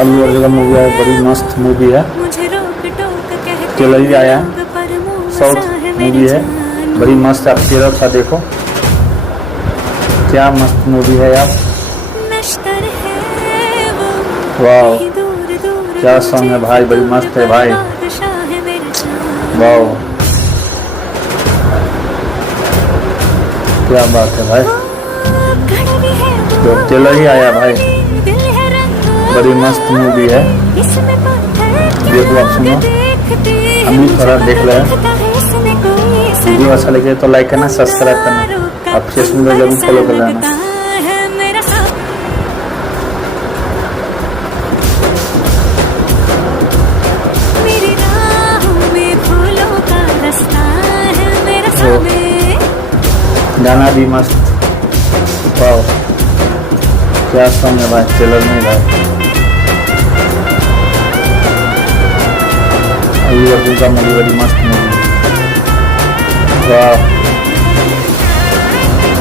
अल्लू अर्जुन का मूवी है, बड़ी मस्त मूवी है। ट्रेलर ही आया है, साउथ मूवी है, बड़ी मस्त है। ट्रेलर था देखो, क्या मस्त मूवी है यार। वाह क्या सॉन्ग है भाई, बड़ी मस्त है भाई। वाह क्या बात है भाई, तो ट्रेलर ही आया भाई, बड़ी मस्त मूवी है। देखो आप सुनो, हम भी थोड़ा देख रहे हैं। वीडियो अच्छा लगे तो लाइक करना, सब्सक्राइब करना, आप फेसबुक में जरूर फॉलो कर लेना। गाना भी मस्त, वाह क्या सॉन्ग है भाई, ट्रेलर में भाई। अल्लू अर्जुन का मूवी, बड़ी मस्त मूवी, वाह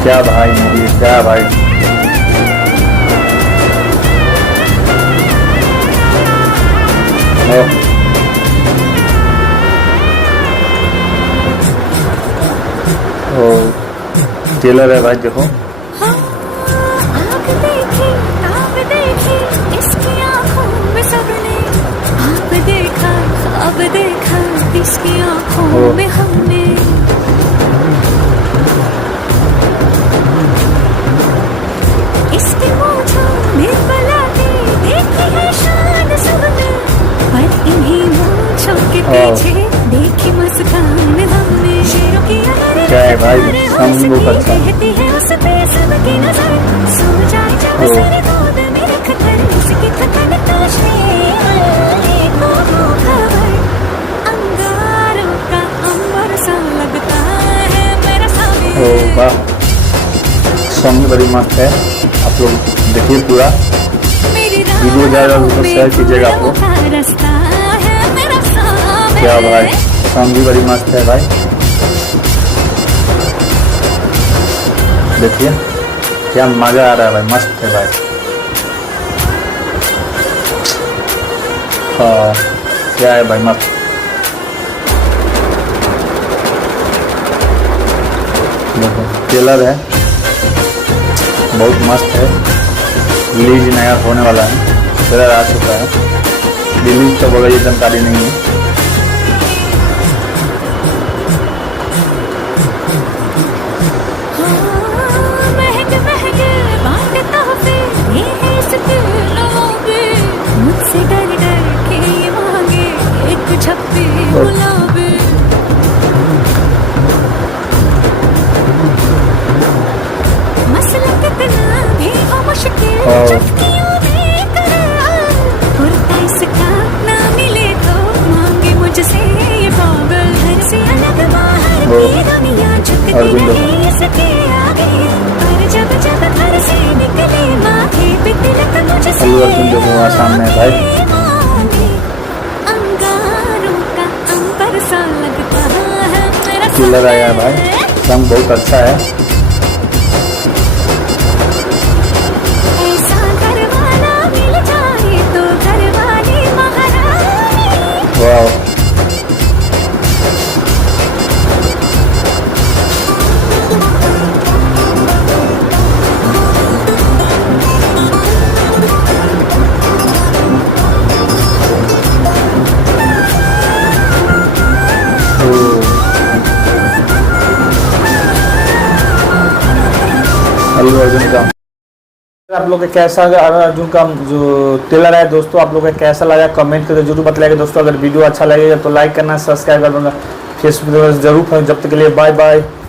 क्या भाई मूवी, क्या भाई। ओ ट्रेलर है भाई देखो। इसकी आँखों में हमने इसके मूंछों में पलाते देखी है शान सबने, पर इन्हीं मूंछों के पीछे देखी मुस्कान हमने। शेरों की क्या है भाई, सॉन्ग बहुत अच्छा है। कहती है उस पे सबकी नजर, सो जाए जब सर गोद में रख कर, उसकी थकन तोशने को खबर। अंगारों का अंबर सा लगता है मेरा सामने। ओ वाह सॉन्ग बड़ी मस्त है, आप लोग देखिए पूरा वीडियो, ज़्यादा तो शेयर कीजिएगा आप लोग। क्या भाई सॉन्ग भी बड़ी मस्त है भाई, देखिए क्या मजा आ रहा है भाई, मस्त है भाई। हाँ क्या है भाई, मस्त। देखो ट्रेलर है, बहुत मस्त है। रिलीज नया होने वाला है, ट्रेलर आ चुका है, रिलीज कब होगा ये जानकारी नहीं है। मुझसे डर डर के ये मांगे एक छप्पी गुलाबी। मसला कितना भी हो मुश्किल, चुटकियों में करार, कुर्ता इसका ना मिले तो मांगे मुझसे ये पागल। घर से अलग बाहर की दुनिया झुकती रहे इसके आगे, पर जब जब घर से निकले माथे पे तिलक मुझसे अल्लू अर्जुन देखो वहाँ सामने है भाई। अंगारों का अंबर सा लगता है मेरा ट्रेलर आया है भाई, सॉन्ग बहुत अच्छा है। ऐसा घर वाला मिल जाए तो घर वाली महारानी। वाह अल्लू अर्जुन का। आप लोग को कैसा अर्जुन का जो ट्रेलर है दोस्तों, आप लोग को कैसा लगा कमेंट करके जरूर बताइएगा दोस्तों। अगर वीडियो अच्छा लगेगा तो लाइक करना, सब्सक्राइब कर दूंगा, फेसबुक जरूर। जब तक के लिए बाय बाय।